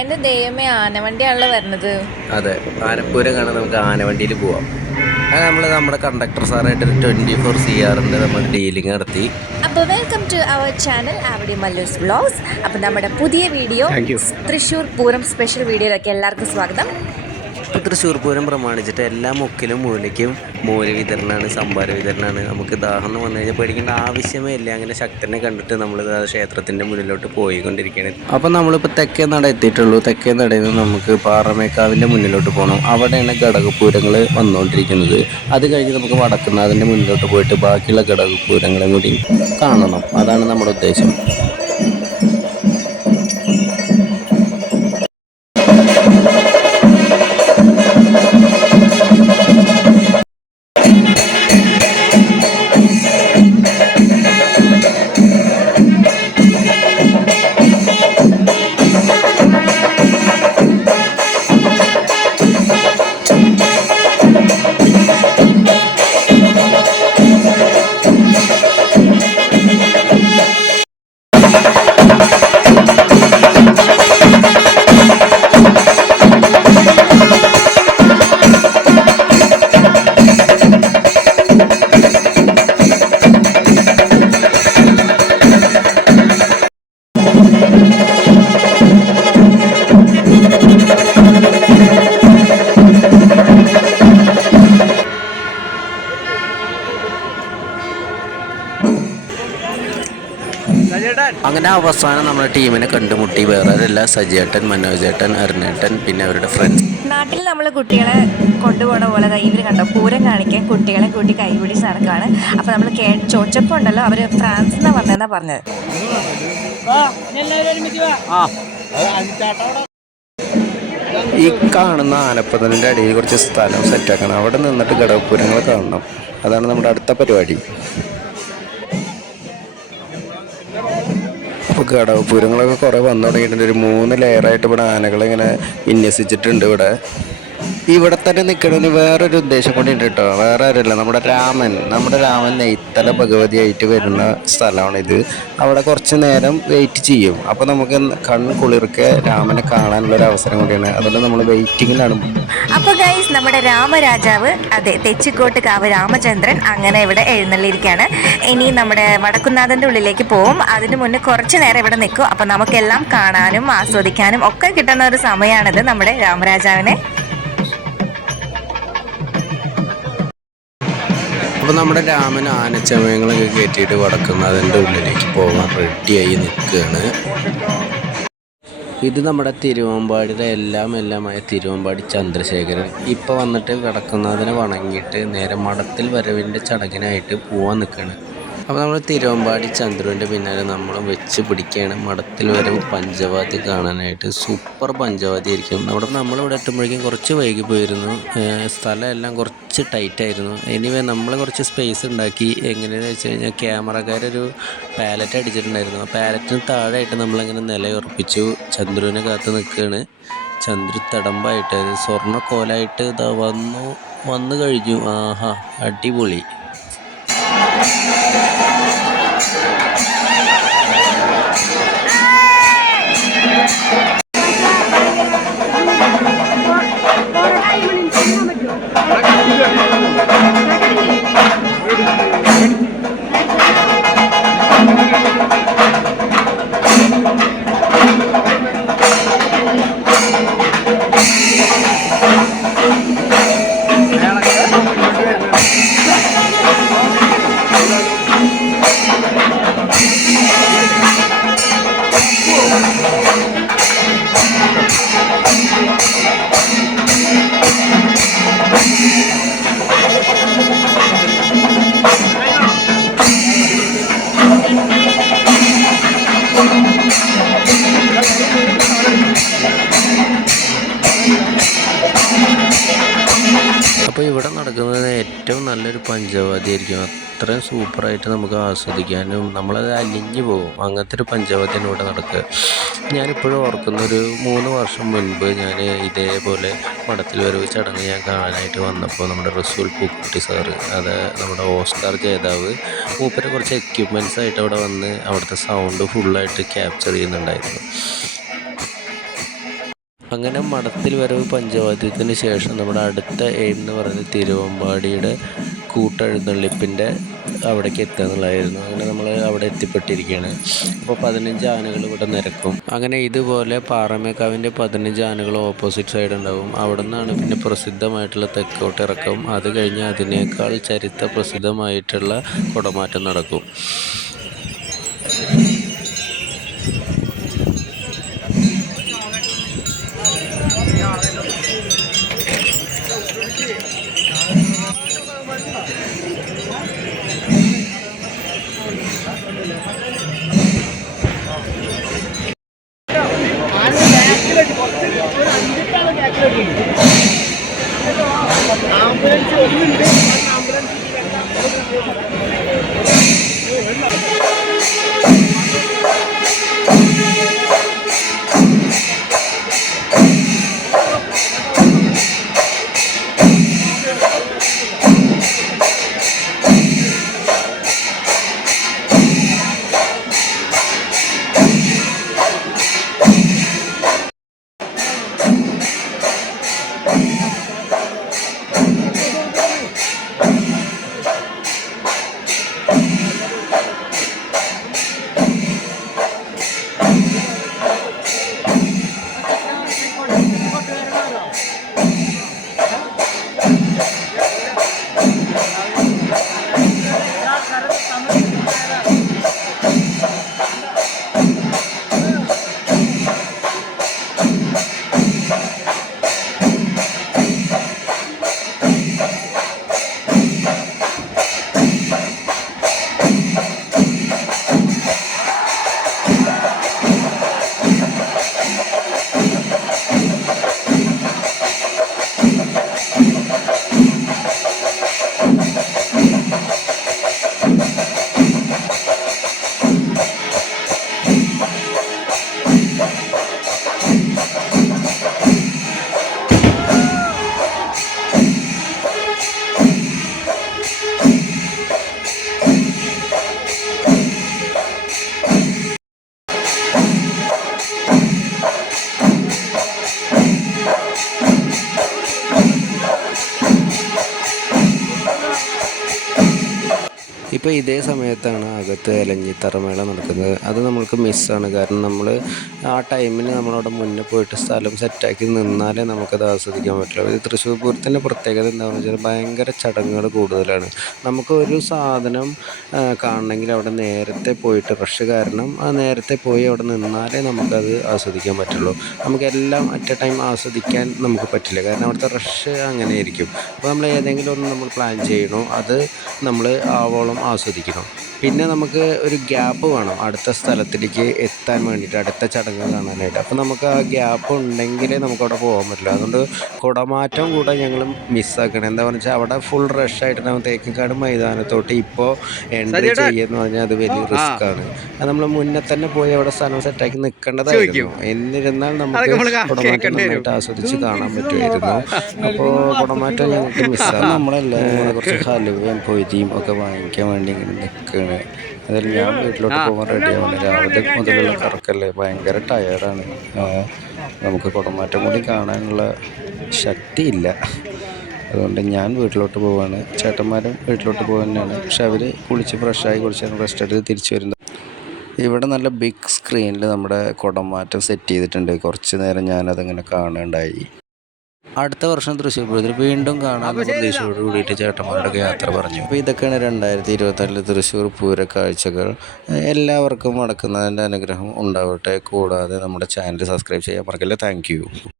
എൻ്റെ ദൈവമേ, ആനവണ്ടിയാണല്ലോ വരുന്നത്. അതെ, ആനപ്പൂരം കാണാൻ നമുക്ക് ആനവണ്ടിയിൽ പോവാം. അത് നമ്മുടെ കണ്ടക്ടർ സാറായിട്ട് 24 CR നമ്മൾ ഡീലിംഗ് നടത്തി. അപ്പോൾ welcome to our channel Avadi Mallus vlogs. അപ്പോൾ നമ്മുടെ പുതിയ വീഡിയോ തൃശ്ശൂർ പൂരം സ്പെഷ്യൽ വീഡിയോയിലൊക്കെ എല്ലാവർക്കും സ്വാഗതം. ഇപ്പോൾ തൃശ്ശൂർ പൂരം പ്രമാണിച്ചിട്ട് എല്ലാ മുക്കിലും മൂലയ്ക്കും മൂല്യ വിതരണമാണ്, സംഭാര വിതരണമാണ്. നമുക്ക് ദാഹം വന്നു കഴിഞ്ഞാൽ പേടിക്കേണ്ട ആവശ്യമേ ഇല്ല. അങ്ങനെ ശക്തനെ കണ്ടിട്ട് നമ്മൾ ക്ഷേത്രത്തിൻ്റെ മുന്നിലോട്ട് പോയിക്കൊണ്ടിരിക്കുകയാണ്. അപ്പോൾ നമ്മളിപ്പോൾ തെക്കേ നട എത്തിയിട്ടുള്ളൂ. തെക്കേ നടയിൽ നിന്ന് നമുക്ക് പാറമേക്കാവിൻ്റെ മുന്നിലോട്ട് പോകണം. അവിടെയാണ് ഘടകപൂരങ്ങൾ വന്നുകൊണ്ടിരിക്കുന്നത്. അത് കഴിഞ്ഞ് നമുക്ക് വടക്കുന്നാഥൻ്റെ മുന്നിലോട്ട് പോയിട്ട് ബാക്കിയുള്ള ഘടകപൂരങ്ങളും കൂടി കാണണം. അതാണ് നമ്മുടെ ഉദ്ദേശം. അങ്ങനെ അവസാനം നമ്മുടെ ടീമിനെ കണ്ടുമുട്ടി. വേറെ ആരല്ല, സജിയേട്ടൻ, മനോജേട്ടൻ, അരുണേട്ടൻ, പിന്നെ അവരുടെ ഫ്രണ്ട്സ്. നാട്ടിൽ നമ്മൾ കുട്ടികളെ കൊണ്ടുപോകണ പോലെ ഇവർ കണ്ടോ പൂരം കാണിക്കാൻ കുട്ടികളെ കൂട്ടി കൈപിടിച്ച് നടക്കുകയാണ്. അപ്പോൾ നമ്മൾ ചോദിച്ചപ്പോൾ ഉണ്ടല്ലോ, അവർ ഫ്രാൻസിൽ നിന്നാണ് വന്നതെന്നാണ് പറഞ്ഞത്. ഈ കാണുന്ന ആനപ്പന്തലിൻ്റെ അടിയിൽ കുറച്ച് സ്ഥലം സെറ്റാക്കണം. അവിടെ നിന്നിട്ട് ഘടകപൂരങ്ങൾ കാണണം. അതാണ് നമ്മുടെ അടുത്ത പരിപാടി. ഇപ്പോൾ ഘടകപൂരങ്ങളൊക്കെ കുറേ വന്നു തുടങ്ങിയിട്ടുണ്ട്. ഒരു 3 ലെയറായിട്ട് ഇവിടെ ആനകളിങ്ങനെ വിന്യസിച്ചിട്ടുണ്ട്. ഇവിടെ തന്നെ നിൽക്കണതിന് വേറൊരു ഉദ്ദേശം കൂടി ഉണ്ട് കേട്ടോ. വേറെ ആരല്ല, നമ്മുടെ രാമൻ നെയ്ത്തല ഭഗവതിയായിട്ട് വരുന്ന സ്ഥലമാണിത്. അവിടെ കുറച്ച് നേരം വെയിറ്റ് ചെയ്യും. അപ്പോൾ നമുക്ക് കണ്ണ് കുളിർക്കെ രാമനെ കാണാനുള്ളൊരു അവസരം കൂടിയാണ്. അതുകൊണ്ട് നമ്മൾ വെയിറ്റിങ്ങിലാണ്. അപ്പോൾ ഗൈസ്, നമ്മുടെ രാമരാജാവ്, അതെ, തെച്ചിക്കോട്ട് കാവ് രാമചന്ദ്രൻ അങ്ങനെ ഇവിടെ എഴുന്നള്ളിയിരിക്കുകയാണ്. ഇനി നമ്മുടെ വടക്കുന്നാഥൻ്റെ ഉള്ളിലേക്ക് പോവും. അതിന് മുന്നേ കുറച്ച് നേരം ഇവിടെ നിൽക്കും. അപ്പോൾ നമുക്കെല്ലാം കാണാനും ആസ്വദിക്കാനും ഒക്കെ കിട്ടുന്ന ഒരു സമയമാണിത് നമ്മുടെ രാമരാജാവിനെ. അപ്പോൾ നമ്മുടെ രാമൻ ആനച്ചമയങ്ങളൊക്കെ കയറ്റിയിട്ട് വടക്കുന്നാഥൻ്റെ ഉള്ളിലേക്ക് പോകാൻ റെഡിയായി നിൽക്കുകയാണ്. ഇത് നമ്മുടെ തിരുവമ്പാടിയുടെ എല്ലാമായ തിരുവമ്പാടി ചന്ദ്രശേഖരൻ ഇപ്പോൾ വന്നിട്ട് വടക്കുന്നാഥനെ വണങ്ങിയിട്ട് നേരെ മഠത്തിൽ വരവിൻ്റെ ചടങ്ങിനായിട്ട് പോകാൻ നിൽക്കുകയാണ്. അപ്പോൾ നമ്മൾ തിരുവമ്പാടി ചന്ദ്രുവിൻ്റെ പിന്നാലെ നമ്മളും വെച്ച് പിടിക്കുകയാണ്. മഠത്തിൽ വരവ് പഞ്ചവാദ്യ കാണാനായിട്ട്. സൂപ്പർ പഞ്ചവാദ്യ ആയിരിക്കും. നമ്മളിവിടെ എത്തുമ്പോഴേക്കും കുറച്ച് വൈകി പോയിരുന്നു. സ്ഥലം എല്ലാം കുറച്ച് ടൈറ്റായിരുന്നു. എനിവേ നമ്മൾ കുറച്ച് സ്പേസ് ഉണ്ടാക്കി. എങ്ങനെയാണെന്ന് വെച്ച് കഴിഞ്ഞാൽ ക്യാമറക്കാരൊരു പാലറ്റ് അടിച്ചിട്ടുണ്ടായിരുന്നു. ആ പാലറ്റിന് താഴെയായിട്ട് നമ്മളിങ്ങനെ നിലയുറപ്പിച്ചു. ചന്ദ്രുവിനെ കാത്ത് നിൽക്കുകയാണ്. ചന്ദ്രു തടമ്പായിട്ട് സ്വർണ്ണ കോലായിട്ട് ഇതാ വന്നു കഴിഞ്ഞു. ആഹാ, അടിപൊളി. അപ്പോൾ ഇവിടെ നടക്കുന്നത് ഏറ്റവും നല്ലൊരു പഞ്ചവാദ്യമായിരിക്കും. അത്രയും സൂപ്പറായിട്ട് നമുക്ക് ആസ്വദിക്കാനും നമ്മളത് അലിഞ്ഞു പോകും. അങ്ങനത്തെ ഒരു പഞ്ചവാദ്യമാണ് ഇവിടെ നടക്കുക. ഞാനിപ്പോഴും ഓർക്കുന്നൊരു 3 വർഷം മുൻപ് ഞാൻ ഇതേപോലെ മഠത്തിൽ വരവ് ചടങ്ങ് ഞാൻ കാണാനായിട്ട് വന്നപ്പോൾ നമ്മുടെ റസൂൽ പൂക്കുട്ടി സാറ്, അത് നമ്മുടെ ഓസ്കാർ ജേതാവ്, മൂപ്പര് കുറച്ച് എക്യുപ്മെൻറ്റ്സ് ആയിട്ട് അവിടെ വന്ന് അവിടുത്തെ സൗണ്ട് ഫുള്ളായിട്ട് ക്യാപ്ചർ ചെയ്യുന്നുണ്ടായിരുന്നു. അങ്ങനെ മഠത്തിൽ വരവ് പഞ്ചവാദ്യത്തിന് ശേഷം നമ്മുടെ അടുത്ത എയിം എന്ന് പറയുന്നത് തിരുവമ്പാടിയുടെ കൂട്ടെഴുന്നള്ളിപ്പിൻ്റെ അവിടേക്ക് എത്തുക എന്നുള്ളതായിരുന്നു. അങ്ങനെ നമ്മൾ അവിടെ എത്തിപ്പെട്ടിരിക്കുകയാണ്. അപ്പോൾ 15 ആനകൾ ഇവിടെ നിരക്കും. അങ്ങനെ ഇതുപോലെ പാറമേക്കാവിൻ്റെ 15 ആനകൾ ഓപ്പോസിറ്റ് സൈഡ് ഉണ്ടാവും. അവിടെ നിന്നാണ് പിന്നെ പ്രസിദ്ധമായിട്ടുള്ള തെക്കോട്ടിറക്കം. അത് കഴിഞ്ഞ് അതിനേക്കാൾ ചരിത്ര പ്രസിദ്ധമായിട്ടുള്ള കുടമാറ്റം നടക്കും. ഇപ്പോൾ ഇതേ സമയത്താണ് അകത്ത് ഇലഞ്ഞിത്തറമേള നടക്കുന്നത്. അത് നമ്മൾക്ക് മിസ്സാണ്. കാരണം നമ്മൾ ആ ടൈമിന് നമ്മളവിടെ മുന്നേ പോയിട്ട് സ്ഥലം സെറ്റാക്കി നിന്നാലേ നമുക്കത് ആസ്വദിക്കാൻ പറ്റുള്ളൂ. ഇത് തൃശ്ശൂർ പൂരത്തിൻ്റെ പ്രത്യേകത എന്താണെന്ന് വെച്ചാൽ ഭയങ്കര ചടങ്ങുകൾ കൂടുതലാണ്. നമുക്ക് ഒരു സാധനം കാണണമെങ്കിൽ അവിടെ നേരത്തെ പോയിട്ട് റഷ് കാരണം നേരത്തെ പോയി അവിടെ നിന്നാലേ നമുക്കത് ആസ്വദിക്കാൻ പറ്റുള്ളൂ. നമുക്കെല്ലാം അറ്റ് എ ടൈം ആസ്വദിക്കാൻ നമുക്ക് പറ്റില്ല. കാരണം അവിടുത്തെ റഷ് അങ്ങനെ ആയിരിക്കും. അപ്പോൾ നമ്മൾ ഏതെങ്കിലും ഒന്ന് നമ്മൾ പ്ലാൻ ചെയ്യണോ അത് നമ്മൾ ആവോളം ആസ്വദിക്കണം. പിന്നെ നമുക്ക് ഒരു ഗ്യാപ്പ് വേണം അടുത്ത സ്ഥലത്തിലേക്ക് എത്താൻ വേണ്ടിയിട്ട്, അടുത്ത ചടങ്ങ് കാണാനായിട്ട്. അപ്പോൾ നമുക്ക് ആ ഗ്യാപ്പ് ഉണ്ടെങ്കിലേ നമുക്കവിടെ പോകാൻ പറ്റില്ല. അതുകൊണ്ട് കുടമാറ്റം കൂടെ ഞങ്ങൾ മിസ്സാക്കണം. എന്താണെന്ന് വെച്ചാൽ അവിടെ ഫുൾ റഷായിട്ടുണ്ടാകും. തേക്കിൻകാട് മൈതാനത്തോട്ട് ഇപ്പോൾ എൻട്രി ചെയ്യുമെന്ന് പറഞ്ഞാൽ അത് വലിയ റിസ്ക്കാണ്. അത് നമ്മൾ മുന്നേ തന്നെ പോയി അവിടെ സ്ഥലം സെറ്റാക്കി നിൽക്കേണ്ടതായിരുന്നു. എന്നിരുന്നാൽ നമുക്ക് കുടമാറ്റം നന്നായിട്ട് ആസ്വദിച്ച് കാണാൻ പറ്റുമായിരുന്നു. അപ്പോൾ കുടമാറ്റം ഞങ്ങൾക്ക് മിസ്സാണ്. നമ്മളെല്ലാവരും കുറച്ച് ഹലുവയും പൊരിയും ഒക്കെ വാങ്ങിക്കാൻ വേണ്ടി ഇങ്ങനെ നിൽക്കുകയാണ്. അതിൽ ഞാൻ വീട്ടിലോട്ട് പോകാൻ റെഡിയാവുന്നു. രാവിലെ മുതലുള്ള കറക്കല്ലേ, ഭയങ്കര ടയേർഡാണ്. നമുക്ക് കുടമാറ്റം കൂടി കാണാനുള്ള ശക്തിയില്ല. അതുകൊണ്ട് ഞാൻ വീട്ടിലോട്ട് പോവാണ്. ചേട്ടന്മാരും വീട്ടിലോട്ട് പോകുന്നതാണ്. പക്ഷെ അവർ കുളിച്ച് ഫ്രഷായി കുറച്ച് റെസ്റ്റ് എടുത്ത് തിരിച്ചു വരുന്നത്. ഇവിടെ നല്ല ബിഗ് സ്ക്രീനിൽ നമ്മുടെ കുടമാറ്റം സെറ്റ് ചെയ്തിട്ടുണ്ട്. കുറച്ച് നേരം ഞാനതങ്ങനെ കാണുകയുണ്ടായി. അടുത്ത വർഷം തൃശ്ശൂർ പൂരത്തിൽ വീണ്ടും കാണാമെന്ന പ്രതീക്ഷയോട് കൂടിയിട്ട് ചേട്ടന്മാരുടെ യാത്ര പറഞ്ഞു. അപ്പോൾ ഇതൊക്കെയാണ് 2024 തൃശ്ശൂർ പൂര കാഴ്ചകൾ. എല്ലാവർക്കും വടക്കുന്നാഥൻ്റെ അനുഗ്രഹം ഉണ്ടാവട്ടെ. കൂടാതെ നമ്മുടെ ചാനൽ സബ്സ്ക്രൈബ് ചെയ്യാൻ മറക്കല്ലേ. Thank you.